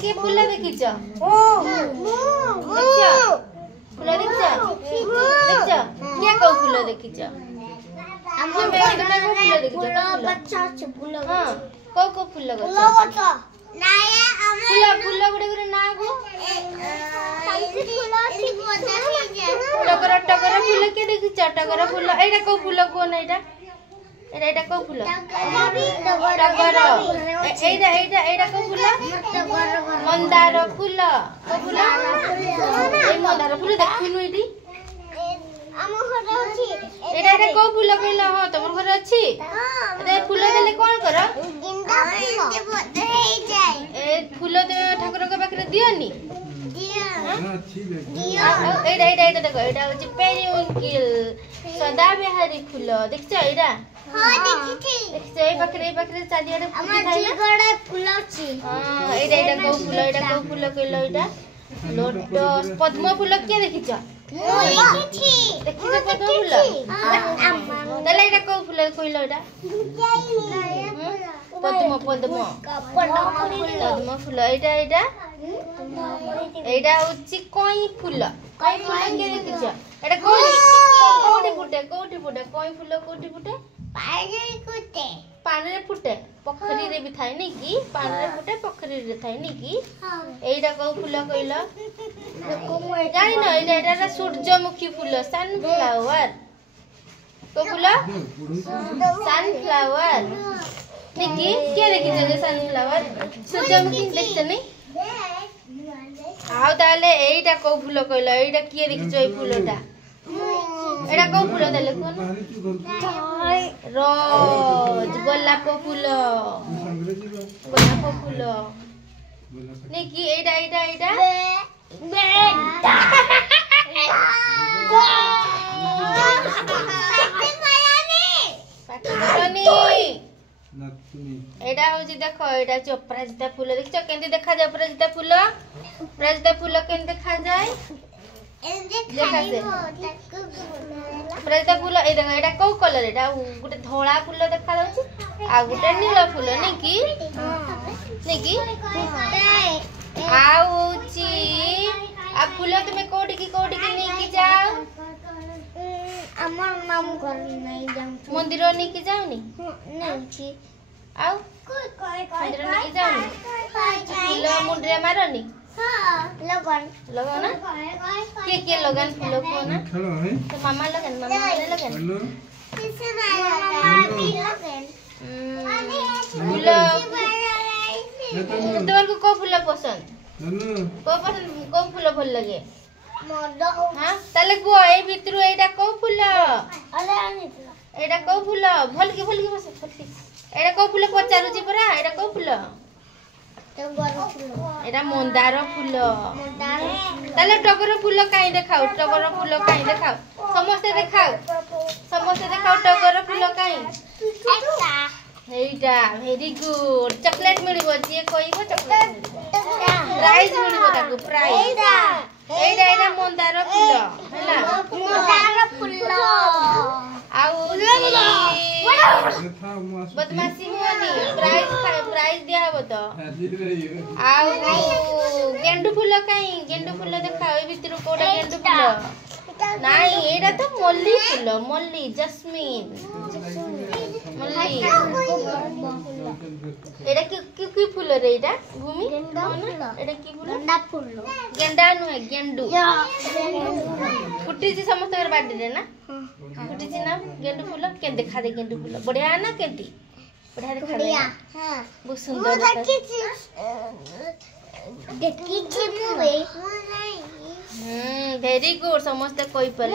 के फूल देखिछ फूल देखिछ क्या कौ फूल देखिछ बच्चा फूल हां कौ फूल गछ फूल गुड़े ना गो टगर फूल के देखिछ टगर फूल एटा कौ फूल को ना एटा कौ फूल टगर एटा कौ फूल मंदार फूल कौ फूल ए मंदार फूल देखिनु इडी एटा कौ फूल कहला हां तमर घर अछि ए फूल देले कोन कर ए फूल दे ठाकुर के पाखरे दियनी एटा देखो एटा होची पेरिविंकिल सदा बिहारी फूल देखछ एटा हां देखछि ए पाखरे चालियारे फूल थाई गड़ा फूल अछि हां एटा कौ फूल कहलो एटा लोटस पद्म फूल के देखिछ देखिछ पद्म फूल तले एटा कौ फूल कहलो एटा पद्म फूल एटा होची कोई फूल के देखिछ एटा कोठी फुटे कोई फूल कोठी फुटे पानी रे फुटे पोखरी रे भी थाई नहीं की पानी रे फुटे पोखरी रे थाई नहीं की एटा कौ फूल कहलो जानि न एटा सूरजमुखी फूल सनफ्लावर को फूल सनफ्लावर देखी क्या देखी जगह सनफ्लावर सूरजमुखी देखते नहीं आउ ताले एटा कौ फूल कहलो एटा किए देखिछ ए फूलटा एटा कौ फूल देले कोन रोज गोलाप फूल नहीं की एटा एटा होची देखो एटा अपराजिता फूल देखछ केंदी देखा जाय अपराजिता फूल केंदी देखा जाय देखा से अपराजिता फूल ए देखो एटा को कलर एटा गुटे धोळा फूल देखा जाउची आ गुटे नीला फूल नहीं की आ होची आ फूल तुमे कोठी की नहीं की जाओ हमर नाम घर नहीं जाऊ मंदिर नहीं की जाओनी नहीं छी आउ मंदिर नहीं की जाओनी फूल मुंडरे मारनी हां लगन ना के लगन फूल को ना तो मामा लगन ने लगन किसे मामा भी लगन फूल तोर को फूल पसंद को फूल भल लगे हां ताले को ए भितरु एटा को फूल एटा को फूल भल के बस एटा को फूल पचारू छी परा एटा को फूल एटा मंदार फूल ताले टगर फूल काई देखाओ समस्त देखाओ टगर फूल काई एटा वेरी गुड चॉकलेट मिलिबो जे कोइबो चॉकलेट प्राइज मिलिबो ताको प्राइज एटा मंदार फूल हैला मंदार फूल आउ बदमाशी होनी प्राइज दिया हबो तो आउ गेंडू फूल देखा ए भितर कोडा गेंडू फूल नाही एटा तो मल्ली जस्मीन मल्ली एटा की फूल रे एटा भूमि एटा की फूल गेंडा नु है गेंडू फुटी जी समस्त घर बाडी रे ना फुटी जी ना गेंडू फूल के देखा दे गेंडू फूल बढ़िया ना केंती बढ़िया देखा दे हां बहुत सुंदर देखी छी मुवे वेरी गुड समस्त कोई पर